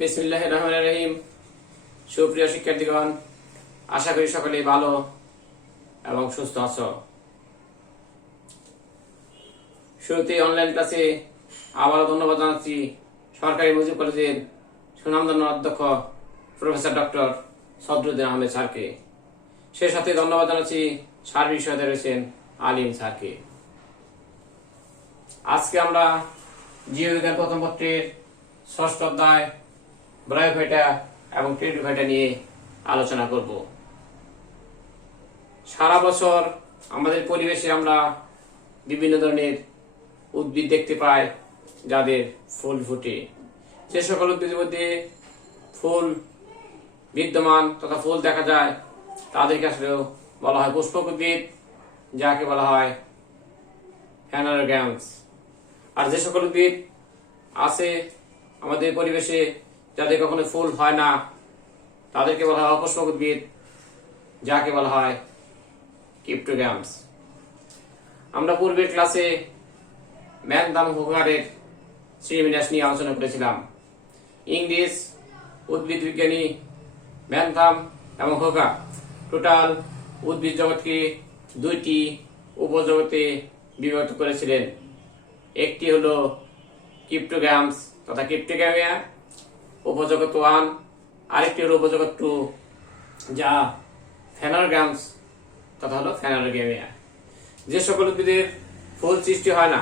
বিসমিল্লাহির রহমানির রহিম। সুপ্রিয় শিক্ষার্থীগণ, আশা করি সকলেই ভালো এবং সুস্থ আছো। শুরুতেই অনলাইন ক্লাসে আবারও ধন্যবাদ জানাচ্ছি সরকারি মুজিব কলেজের সুনামধন্য অধ্যক্ষ প্রফেসর ডক্টর সদরুদ্দিন আহমেদ স্যারকে। সে সাথে ধন্যবাদ জানাচ্ছি সার্বিক সহায়তা রয়েছেন আলিম স্যারকে। আজকে আমরা জীববিজ্ঞান প্রথম পত্রের ষষ্ঠ অধ্যায় ব্রায়োফাইটা এবং টেরিডোফাইটা নিয়ে আলোচনা করব। সারা বছর আমাদের পরিবেশে আমরা বিভিন্ন ধরনের উদ্ভিদ দেখতে পাই যাদের ফুল ফুটে। যে সকল উদ্ভিদের মধ্যে ফুল বিদ্যমান তথা ফুল দেখা যায় তাদেরকে আসলে বলা হয় পুষ্পক উদ্ভিদ, যাকে বলা হয় ফ্যানারোগ্যামস। আর যে সকল উদ্ভিদ আছে আমাদের পরিবেশে যাদের কখনো ফুল হয় না তাদেরকে বলা হয় অপুষ্পক উদ্ভিদ, যাকে বলা হয় ক্রিপ্টোগ্যামস। আমরা পূর্বের ক্লাসে ম্যানথাম হুকারের শ্রেণীবিন্যাস নিয়ে আলোচনা করেছিলাম। ইংলিশ উদ্ভিদ বিজ্ঞানী ম্যানথাম এবং হুকার টোটাল উদ্ভিদ জগৎকে দুইটি উপজগতে বিভক্ত করেছিলেন। একটি হলো ক্রিপ্টোগ্যামস তথা ক্রিপ্টোগ্যামিয়া উপজগৎ 1, আরেকটি হলো উপজগৎ 2 যা ফ্যানারোগ্যামস তথা হলো ফ্যানারোগ্যামিয়া। যে সকল উদ্ভিদের ফুল সৃষ্টি হয় না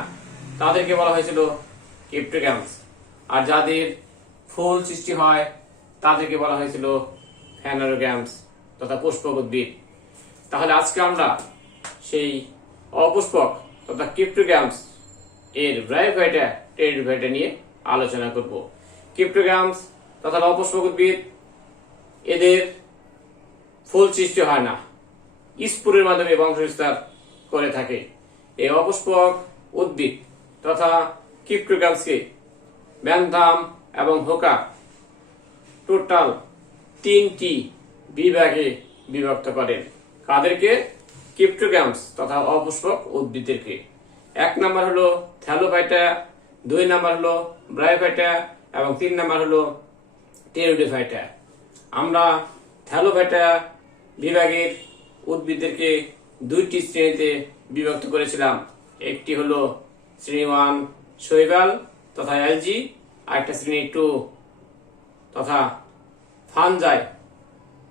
তাদেরকে বলা হয়েছিল ক্রিপ্টোগ্যামস, আর যাদের ফুল সৃষ্টি হয় তাদেরকে বলা হয়েছিল ফ্যানারোগ্যামস তথা পুষ্পক উদ্ভিদ। তাহলে আজকে আমরা সেই অপুষ্পক তথা ক্রিপ্টোগ্যামস এর ব্রায়োফাইটা টেরিডোফাইটা নিয়ে আলোচনা করব। ক্রিপ্টোগ্যামস তথা অপুষ্পক উদ্ভিদ, এদের ফুল সৃষ্টি হয় না, স্পুরের মাধ্যমে বংশবিস্তার করে থাকে। এই অপুষ্পক উদ্ভিদ তথা ক্রিপ্টোগ্যামসকে ম্যানথাম এবং হুকার টোটাল 3টি বিভাগে বিভক্ত করেন। কাদেরকে? ক্রিপ্টোগ্যামস তথা অপুষ্পক উদ্ভিদদেরকে। 1 নাম্বার হলো থ্যালোফাইটা, 2 নাম্বার হলো ব্রায়োফাইটা এবং 3 নাম্বার হলো টেরিডোফাইটা। আমরা থ্যালোফাইটা বিভাগের উদ্ভিদদেরকে 2টি শ্রেণীতে বিভক্ত করেছিলাম। একটি হলো শ্রেণী 1 শৈবাল তথা অ্যালজি, আরেকটা শ্রেণী 2 তথা ফানজাই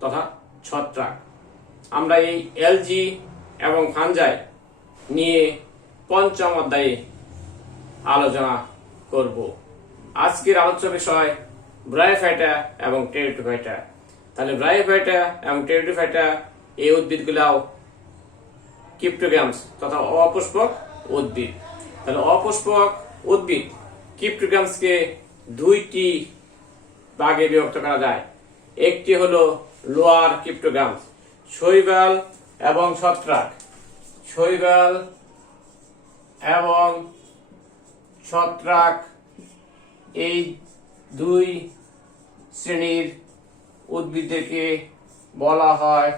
তথা ছত্রাক। আমরা এই অ্যালজি এবং ফানজাই নিয়ে পঞ্চম অধ্যায়ে আলোচনা করব। আজকের আলোচ্য বিষয় ব্রায়োফাইটা এবং টেরিডোফাইটা। তাহলে ব্রায়োফাইটা এবং টেরিডোফাইটা এই উদ্ভিদগুলাও ক্রিপ্টোগ্যামস তথা অপুষ্পক উদ্ভিদ। তাহলে অপুষ্পক উদ্ভিদ ক্রিপ্টোগ্যামসকে 2টি ভাগে বিভক্ত করা যায়। একটি হলো লোয়ার ক্রিপ্টোগ্যামস, শৈবাল এবং ছত্রাক। শৈবাল এবং ছত্রাক এই 2 শ্রেণীর উদ্ভিদকে বলা হয়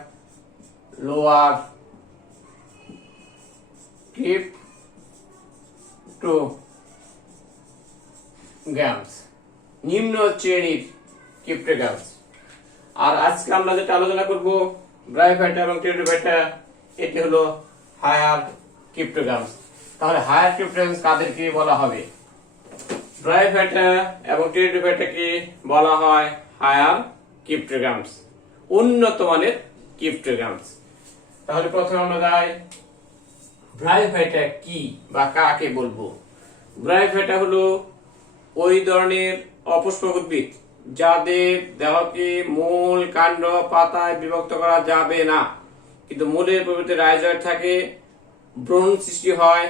লোয়ার ক্রিপ্টোগ্যামস, নিম্ন শ্রেণীর ক্রিপ্টোগ্যামস। আর আজকে আমরা যেটা আলোচনা করব ব্রায়োফাইটা এবং টেরিডোফাইটা, এটি হলো হায়ার ক্রিপ্টোগ্যামস। তাহলে হায়ার ক্রিপ্টোগ্যামস কাদেরকে বলা হবে? ব্রায়োফাইটা এবং টেরিডোফাইটাকে বলা হয় হায়ার ক্রিপ্টোগ্যামস, উন্নত মানের ক্রিপ্টোগ্যামস। তাহলে প্রথমে আমরা যাই ব্রায়োফাইটা কি বা কাকে বলবো। ব্রায়োফাইটা হলো ওই ধরনের অপুষ্পক উদ্ভিদ যাদের দেহকে মূল, কাণ্ড, পাতায় বিভক্ত করা যাবে না, কিন্তু মূলের পরিবর্তে রাইজয়েড থাকে, ভ্রূণ সৃষ্টি হয়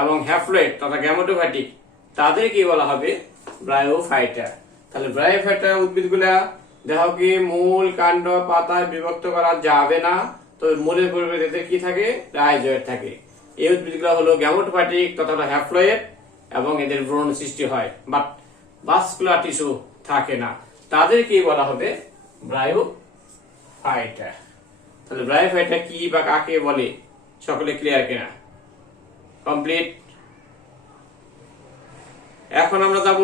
এবং হ্যাপ্লয়েড তথা গ্যামেটোফাইটিক, তাদেরকে বলা হবে ব্রায়োফাইটা। তাহলে ব্রায়োফাইটা উদ্ভিদগুলা দেহকে মূল, কাণ্ড, পাতায় বিভক্ত করা যাবে না, তবে মূলের পরিবর্তে কি থাকে? রাইজয়েড থাকে। এই উদ্ভিদগুলো হলো গ্যামেটোফাইটিক তথা হ্যাপ্লয়েড এবং এদের ভ্রূণ সৃষ্টি হয়, বাট ভাস্কুলার টিস্যু থাকে না, তাদেরকেই বলা হবে ব্রায়োফাইটা। তাহলে ব্রায়োফাইটা কি বা কাকে বলে সকলে ক্লিয়ার কিনা? কমপ্লিট। এখন আমরা যাব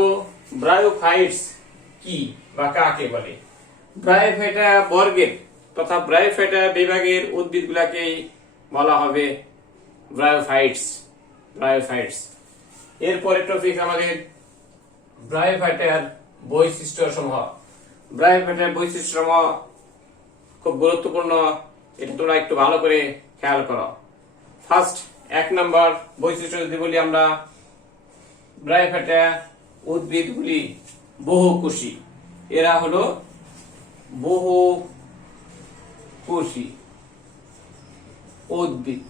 ব্রায়োফাইটস কি বা কাকে বলে? ব্রায়োফাইটা বর্গের তথা ব্রায়োফাইটা বিভাগের উদ্ভিদগুলোকেই বলা হবে ব্রায়োফাইটস। ব্রায়োফাইটস। এরপরে টপিক আমাদের ব্রায়োফাইটার বৈশিষ্ট্য সমূহ। ব্রায়োফাইটার বৈশিষ্ট্য সমূহ খুব গুরুত্বপূর্ণ, এটা তোমরা একটু ভালো করে খেয়াল করো। ফার্স্ট 1 নম্বর বৈশিষ্ট্য যদি বলি আমরা, ব্রায়োফাইটা উদ্ভিদগুলি বহুকোষী। এরা হলো বহুকোষী উদ্ভিদ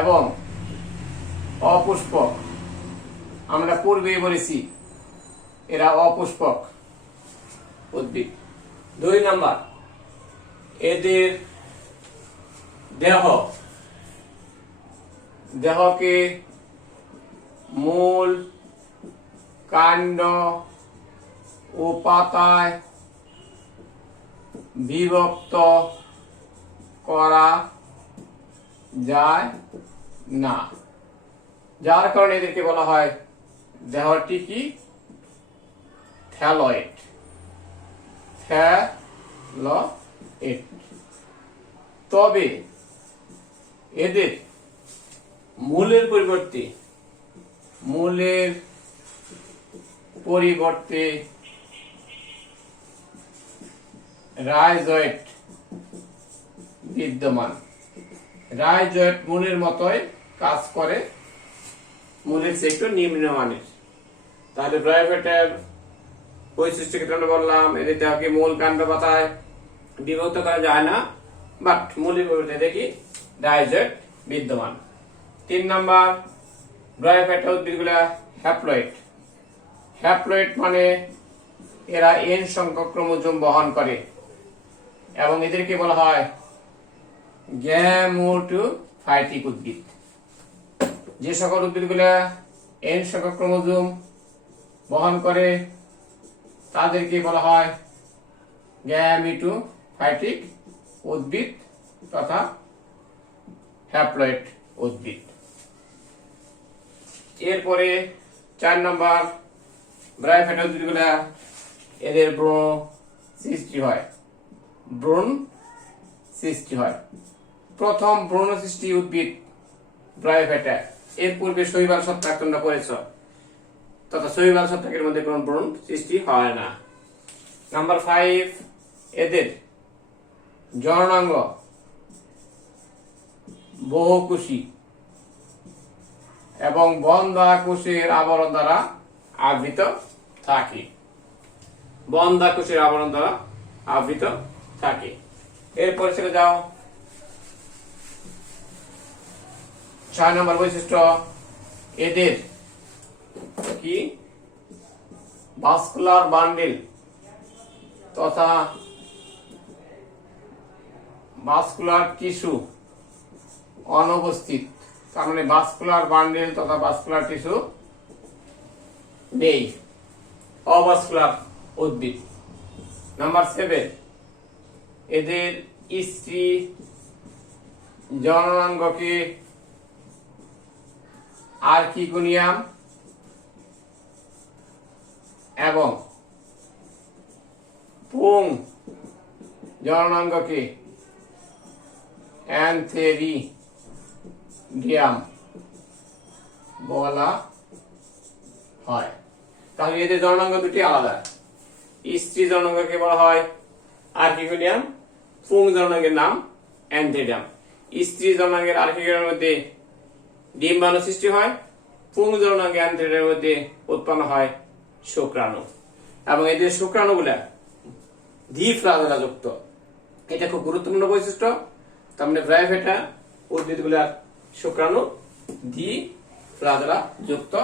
এবং অপুষ্পক। আমরা পূর্বেই বলেছি এরা অপুষ্পক উদ্ভিদ। 2 নাম্বার, এদের দেহকে মূল, কাণ্ড ও পাতায় বিভক্ত করা যায় না, যার কারণে এদেরকে বলা হয় দেহটি কি থ্যালয়েড। তবে এদের মূলের পরিবর্তে রাইজয়েট বিদ্যমান। রাইজয়েট মূলের মতোই কাজ করে, মূলের চেয়ে একটু নিম্নমানের। তাহলে ব্রায়োফাইটার বৈশিষ্ট্য ক্ষেত্রে আমরা বললাম এদের দেহকে মূল, কাণ্ড, পাতায় বিভক্ত করা যায় না, বাট মূলের পরিবর্তে দেখি রাইজয়েট বিদ্যমান। 3 নাম্বার, ব্রায়োফাইটা উদ্ভিদগুলা হ্যাপ্লয়েড। হ্যাপ্লয়েড মানে এরা n সংখ্যক ক্রোমোজোম বহন করে এবং এদেরকে বলা হয় গ্যামেটোফাইটিক উদ্ভিদ। যে সকল উদ্ভিদগুলা n সংখ্যক ক্রোমোজোম বহন করে তাদেরকে বলা হয় গ্যামেটোফাইটিক উদ্ভিদ তথা হ্যাপ্লয়েড উদ্ভিদ। এরপরে 4 নম্বর, ব্রায়োফাইটা উদ্ভিদগুলা এদের ভ্রূণ সৃষ্টি হয়। প্রথম ভ্রূণ সৃষ্টি উদ্ভিদ ব্রায়োফাইটা। এর পূর্বে শৈবাল ছত্রাক তোমরা পড়েছ, তথা শৈবাল ছত্রাকের মধ্যে কোন ভ্রূণ সৃষ্টি হয় না। নাম্বার 5, এদের জননাঙ্গ বহুকোষী এবং বন্ধা কোষের আবরণ দ্বারা আবৃত থাকে। বন্ধা কোষের আবরণ দ্বারা আবৃত থাকে। এরপরে চলে যাও 6 নম্বর বৈশিষ্ট্য, এদের কি ভাস্কুলার বান্ডেল তথা ভাস্কুলার টিস্যু অনুপস্থিত। তার মানে ভাস্কুলার বান্ডেল তথা ভাস্কুলার টিস্যু নেই, অভাস্কুলার উদ্ভিদ। নাম্বার 7, এদের স্ত্রী জননাঙ্গকে আর্কিগোনিয়াম এবং পুং জননাঙ্গকে অ্যান্থেরিডিয়াম বলা হয়। তাহলে এদের জননাঙ্গ দুটি আলাদা। স্ত্রী জননাঙ্গকে বলা হয় আর্কিগোনিয়াম, পুং জননাঙ্গের নাম অ্যান্থেরিডিয়াম। স্ত্রী জননাঙ্গের আর্কিগোনিয়ামের মধ্যে ডিম্বাণু সৃষ্টি হয়, পুং জননাঙ্গের অ্যান্থেরিডিয়ামের মধ্যে উৎপন্ন হয় শুক্রাণু, এবং এদের শুক্রাণুগুলা দ্বিফ্লাজেলা যুক্ত। এটা খুব গুরুত্বপূর্ণ বৈশিষ্ট্য। তার মানে ব্রায়োফাইটা উদ্ভিদগুলার শুক্রাণু দ্বিফ্লাজেলা যুক্ত,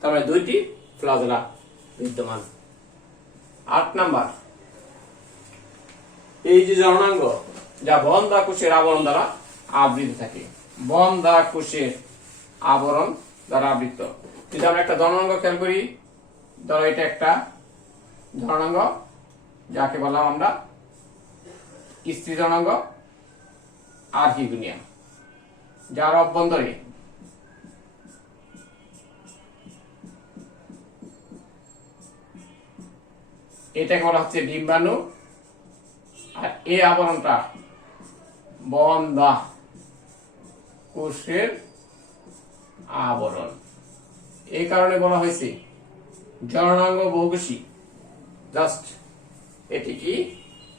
তার মানে 2টি ফ্লাজেলা বিদ্যমান। 8 নাম্বার, এই যে জননাঙ্গ যা বন্ধা কোষের আবরণ দ্বারা আবৃত থাকে, বন্ধা কোষের আবরণ দ্বারা আবৃত। যদি আমরা একটা জননাঙ্গ খেয়াল করি, ধরো এটা একটা জননাঙ্গ যাকে বললাম আমরা স্ত্রী জননাঙ্গ আর্কিগোনিয়াম, যার অভ্যন্তরে এটাকে বলা হচ্ছে ডিম্বাণু, আর এই আবরণটা বন্ধা কোষের আবরণ। এই কারণে বলা হয়েছে জননাঙ্গ বহুকোষী। জাস্ট এটি কি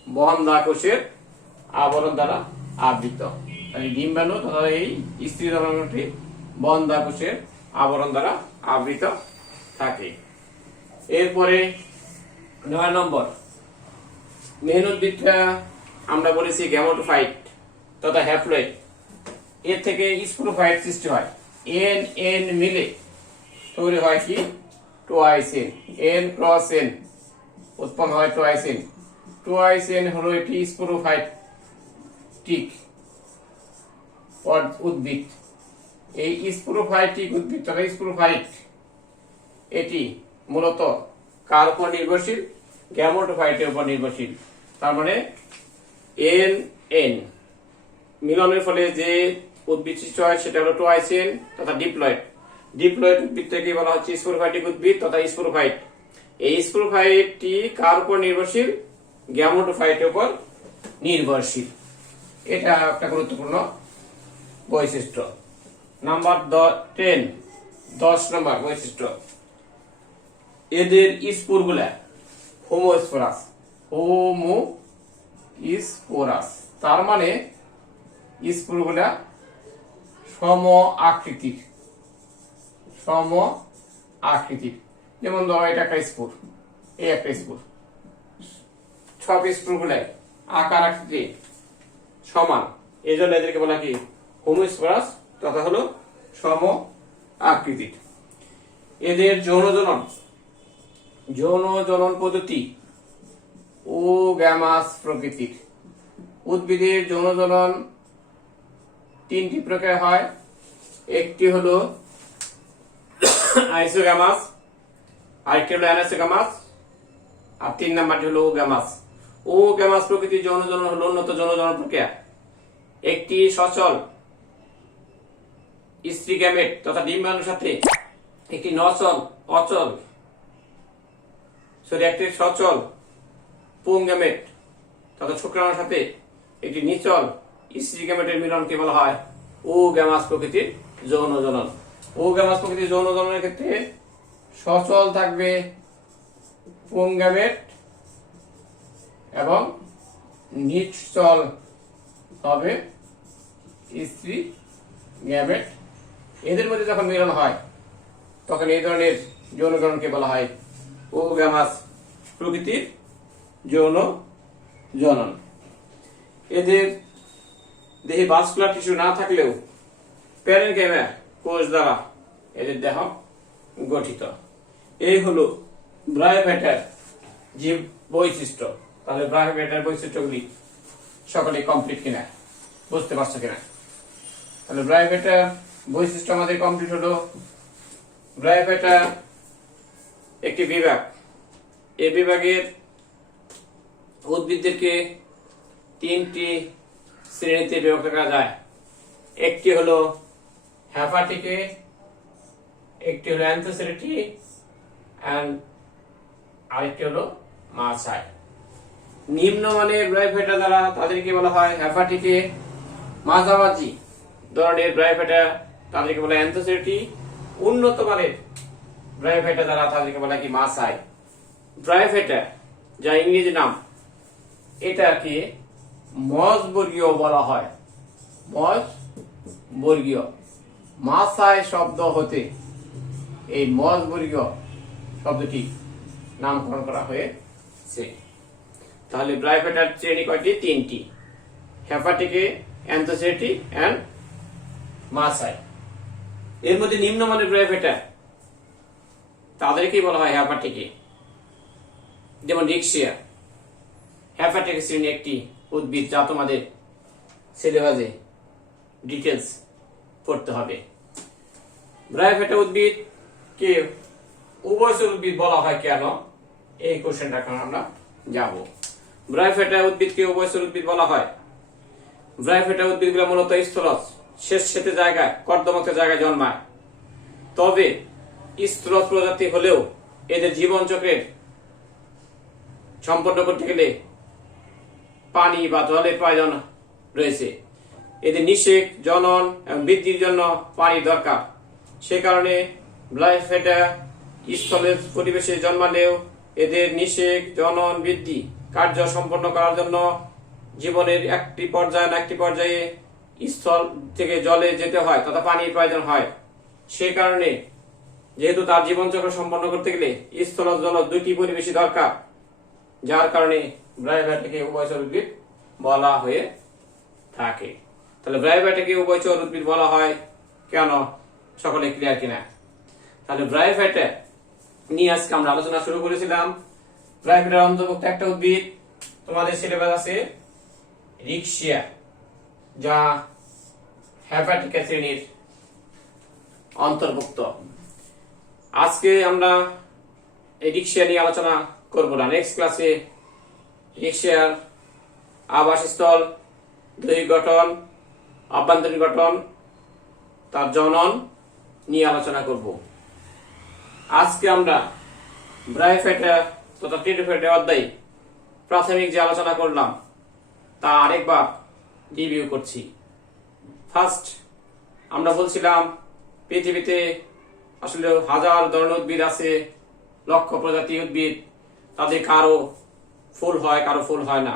বন্ধা কোষের আবরণ দ্বারা আবৃত। ডিম্বাণু তথা এই স্ত্রী জননাঙ্গটি বন্ধা কোষের আবরণ দ্বারা আবৃত থাকে। এরপরে 9 নম্বর, মেহনতবিদরা আমরা বলেছি গ্যামেটোফাইট তথা হ্যাপ্লয়েড, এর থেকে স্পোরোফাইট সৃষ্টি হয়। এন এন মিলে তৈরি হয় কি twice N, N cross N উৎপন্ন হয় টোয়াইস এন। টোয়াইস এন হলো এটি স্পোরোফাইটিক উদ্ভিদ। এই স্পোরোফাইটিক উদ্ভিদ তথা স্পোরোফাইট এটি মূলত কার উপর নির্ভরশীল? গ্যামেটোফাইটের উপর নির্ভরশীল। তার মানে এন এন মিলনের ফলে যে উদ্ভিদ সৃষ্টি হয় সেটা হলো টোয়াইস এন তথা ডিপ্লয়েড। ডিপ্লয়েড উদ্ভিদ থেকে বলা হচ্ছে স্পোরোফাইটিক উদ্ভিদ তথা স্পোরোফাইট। এই স্পোরোফাইটটি কার উপর নির্ভরশীল? গ্যামেটোফাইটের উপর নির্ভরশীল। এটা একটা গুরুত্বপূর্ণ বৈশিষ্ট্য। নাম্বার 10 নম্বর বৈশিষ্ট্য, এদের স্পোরগুলা হোমোস্পোরাস। হোমোস্পোরাস তার মানে স্পোরগুলা সম আকৃতির। সম আকৃতির, যেমন ধরো এটা একটা স্পোর, এই একটা স্পোর, সব স্পোরগুলাই আকার আকৃতি সমান, এই জন্য এদেরকে বলা কি হোমোস্পোরাস তথা হলো সম আকৃতির। এদের যৌন জনন পদ্ধতি ও গ্যামাস প্রকৃতির। উদ্ভিদের যৌন জনন 3টি প্রকার হয়। একটি হলো আইসোগ্যামাস, আরেকটি হলো অ্যানাসোগ্যামাস, আর 3 নাম্বারটি হলো ওগ্যামাস। ওগ্যামাস প্রকৃতির যৌন জনন হলো উন্নত যৌন জনন প্রক্রিয়া। একটি সচল স্ত্রী গ্যামেট তথা ডিম্বাণুর সাথে একটি একটি সচল পুং গ্যামেট তথা শুক্রাণুর সাথে একটি নিচল স্ত্রী গ্যামেটের মিলনকে বলা হয় ওগ্যামাস প্রকৃতির যৌন জনন। ওগ্যামাস প্রকৃতির যৌন জননের ক্ষেত্রে সচল থাকবে পুং গ্যামেট এবং নিচল হবে স্ত্রী গ্যামেট। এদের মধ্যে যখন মিলন হয় তখন এই ধরনের যৌন জননকে বলা হয় ওগ্যামাস প্রকৃতির যৌন জনন। এদের দেহে ভাস্কুলার টিস্যু না থাকলেও প্যারেনকাইমা কোষ দ্বারা এদের দেহ গঠিত। এই হলো ব্রায়োফাইটার যে বৈশিষ্ট্য। তাহলে ব্রায়োফাইটার বৈশিষ্ট্যগুলি সকলে কমপ্লিট কিনা, বুঝতে পারছো কিনা? তাহলে ব্রায়োফাইটার বৈশিষ্ট্য আমাদের কমপ্লিট হলো। ব্রায়োফাইটা একটি বিভাগ। এই বিভাগের উদ্ভিদদেরকে 3টি শ্রেণীতে বিভক্ত করা যায়। একটি হলো হ্যাপাটিকে, একটি হলো অ্যান্থোসেরেটি, আরেকটি হলো মাসাই। নিম্নমানের ব্রায়োফাইটা দ্বারা তাদেরকে বলা হয় হ্যাপাটিকে। মাঝামাঝি ধরনের ব্রায়োফাইটা তাদেরকে বলা হয় অ্যান্থোসেরেটি। উন্নত মানের ব্রায়োফাইটা দ্বারা তাদেরকে বলা হয় কি মাসাই। ব্রায়োফাইটা যা ইংরেজি নাম, এটাকে মজবর্গীয় বলা হয়। মজবর্গীয় মাসাই শব্দ হতে এই মজবর্গীয় শব্দটি নামকরণ করা হয়েছে। তাহলে ব্রায়োফাইটার শ্রেণী কয়টি? 3টি, হ্যাপাটিকে, অ্যান্থোসেরেটি এন্ড মাসাই। এর মধ্যে নিম্নমানের ব্রায়োফাইটা তাদেরকেই বলা হয় হ্যাপাটিকে। যেমন রিক্সিয়া। হ্যাপাটিকে শ্রেণী একটি উদ্ভিদ যা তোমাদের সিলেবাসে ডিটেলস পড়তে হবে। ব্রায়োফাইটা উদ্ভিদ কে উভয়চর উদ্ভিদ বলা হয় কেন, এই কোশ্চেনটা এখন আমরা যাব। ব্রায়োফাইটা উদ্ভিদকে উভয়চর উদ্ভিদ বলা হয়। ব্রায়োফাইটা উদ্ভিদগুলো মূলত স্থলজ শেষ জায়গায় কর্দমাক্ত জায়গায় জন্মায়। তবে স্থলজ প্রজাতি হলেও এদের জীবন চক্রের সম্পন্ন করতে গেলে পানি বা জলের প্রয়োজন রয়েছে। এদের নিষেক, জনন এবং বৃদ্ধির জন্য পানি দরকার। সে কারণে ব্রায়োফাইটা স্থলের পরিবেশে জন্মালেও এদের নিষেক, জনন, বৃদ্ধি কার্য সম্পন্ন করার জন্য জীবনের একটি পর্যায়ে না একটি পর্যায়ে স্থল থেকে জলে যেতে হয় তথা পানির প্রয়োজন হয়। সে কারণে যেহেতু তার জীবনচক্র সম্পন্ন করতে গেলে স্থল ও জল দুইটি পরিবেশই দরকার, যার কারণে ব্রায়োফাইটাকে উভয়চর উদ্ভিদ বলা হয়ে থাকে। তাহলে ব্রায়োফাইটাকে উভয়চর উদ্ভিদ বলা হয় কেন, সকলে ক্লিয়ার কিনা? তাহলে ব্রায়োফাইটা নিয়ে আজকে আমরা আলোচনা শুরু করেছিলাম। ব্রায়োফাইটার অন্তর্ভুক্ত একটা উদ্ভিদ তোমাদের সিলেবাস আছে রিক্সিয়া, যা হেপাটিকা শ্রেণীর অন্তর্ভুক্ত। আজকে আমরা এই রিক্সিয়া নিয়ে আলোচনা করব না। নেক্সট ক্লাসে রিক্সিয়ার আবাসস্থল, দৈহিক গঠন, অভ্যন্তরীণ গঠন, তার জনন নিয়ে আলোচনা করব। আজকে আমরা ব্রায়োফাইটা তথা টেরিডোফাইটা অধ্যায়ে প্রাথমিক যে আলোচনা করলাম তা আরেকবার রিভিউ করছি। ফার্স্ট আমরা বলছিলাম পৃথিবীতে আসলে হাজার ধরনের উদ্ভিদ আছে, লক্ষ প্রজাতি উদ্ভিদ, তাদের কারো ফুল হয় কারো ফুল হয় না।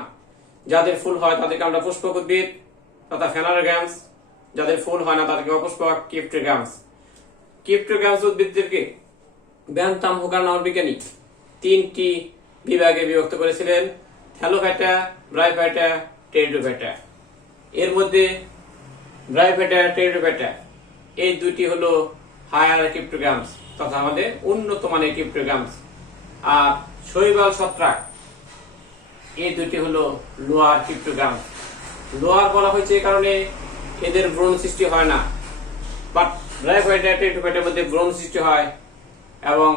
যাদের ফুল হয় তাদেরকে আমরা পুষ্পক উদ্ভিদ তথা ফেনারোগ্যামস, যাদের ফুল হয় না তাদেরকে অপুষ্পক ক্রিপ্টোগ্যামস। ক্রিপ্টোগ্যামস উদ্ভিদদেরকে বেন্থাম হুকার নামক বিজ্ঞানী তিনটি বিভাগে বিভক্ত করেছিলেন: থ্যালোফাইটা, ব্রায়োফাইটা, টেরিডোফাইটা। এর মধ্যে ব্রায়োফাইটা, টেরিডোফাইটা এই দুটি হলো হায়ার ক্রিপ্টোগ্যামস তথা আমাদের উন্নত মানের ক্রিপ্টোগ্যামস, আর শৈবাল ছত্রাক এই দুটি হলো লোয়ার ক্রিপ্টোগ্যামস। লোয়ার বলা হয়েছে এই কারণে এদের ব্রণ সৃষ্টি হয় না, বাট ব্রায়োফাইটা, টেরিডোফাইটার মধ্যে ব্রণ সৃষ্টি হয় এবং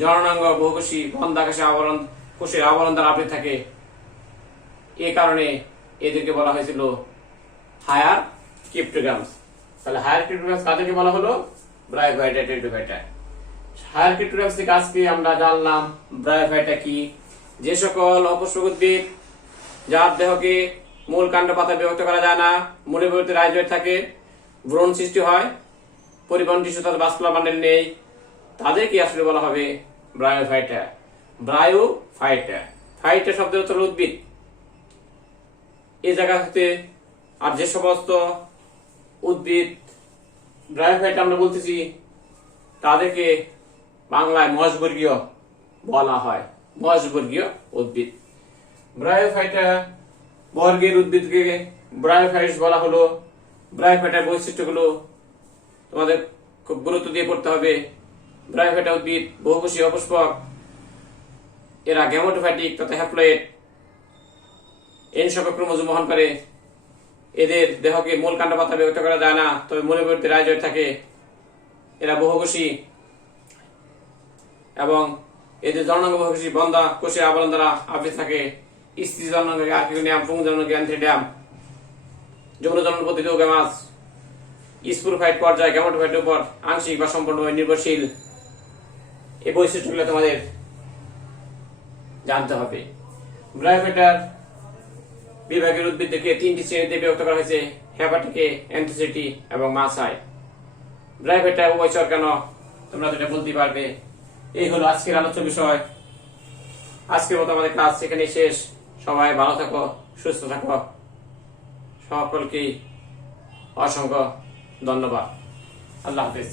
জননাঙ্গ বহুকোষী বন্ধাকাশে আবরণ, কোষের আবরণ দ্বারা আবৃত থাকে। এই কারণে এদেরকে বলা হয়েছিল হায়ার ক্রিপ্টোগ্যামস। তাহলে হায়ার ক্রিপ্টোগ্যামস কাদেরকে বলা হলো? Bryophyta, pteridophyta. হায়ার ক্রিপ্টোগ্যামস থেকে আজকে আমরা জানলাম ব্রায়োফাইটা কি। যে সকল অপুষ্পক উদ্ভিদ যার দেহকে মূল কাণ্ড পাতা বিভক্ত করা যায় না, মূলের বিপরীতে রাইজোয়েট থাকে, ব্রণ সৃষ্টি হয়, পরিবহন টিস্যু তাদের ভাস্কুলার বান্ডেল নেই, তাদেরকে আসলে বলা হবে ব্রায়োফাইটা। ব্রায়োফাইটা, ফাইটা শব্দের অর্থ উদ্ভিদ। এই জায়গা হতে আর যে সমস্ত উদ্ভিদ ব্রায়োফাইটা আমরা বলতেছি তাদেরকে বাংলায় মশবর্গীয় বলা হয়, মশবর্গীয় উদ্ভিদ। ব্রায়োফাইটা বর্গের উদ্ভিদকে ব্রায়োফাইটস বলা হলো। ব্রায়োফাইটার বৈশিষ্ট্যগুলো তোমাদের খুব গুরুত্ব দিয়ে পড়তে হবে। ব্রায়োফাইটা উদ্ভিদ বহুকোষী, অপুষ্পক, এরা গ্যামেটোফাইটিক তথা হ্যাপ্লয়েড, এন সংখ্যক ক্রোমোজোম বহন করে। এদের দেহকে মূল কাণ্ড পাতা বিভক্ত করা যায় না, তবে মূলের বিপরীতে রাইজোয়েট থাকে। এরা বহুকোষী এবং এদের জননাঙ্গ বহুকোষী বন্ধা কোষের আবরণ দ্বারা আবৃত থাকে। স্ত্রী জননাঙ্গে আর্কিগোনিয়াম, পুংজ জননাঙ্গে অ্যান্থ্রিডিয়াম, যৌন জনন পদ্ধতি ওগ্যামাস, স্পোরোফাইট পর্যায়ে গ্যামেটোফাইটের উপর আংশিক বা সম্পূর্ণভাবে নির্ভরশীল। এই বৈশিষ্ট্যগুলো তোমাদের জানতে হবে। ব্রায়োফাইটার বিভাগের উদ্ভিদকে তিনটি শ্রেণীতে বিভক্ত করা হয়েছে: হেপাটিকে, অ্যান্থোসিটি এবং মাসাই। ব্রায়োফাইটা উভয়চর কেন তোমরা যেটা বলতে পারবে। এই হলো আজকের আলোচ্য বিষয়। আজকের মতো আমাদের ক্লাস এখানে শেষ। সবাই ভালো থাকো, সুস্থ থাকো। সকলকেই অসংখ্য ধন্যবাদ। আল্লাহ হাফেজ।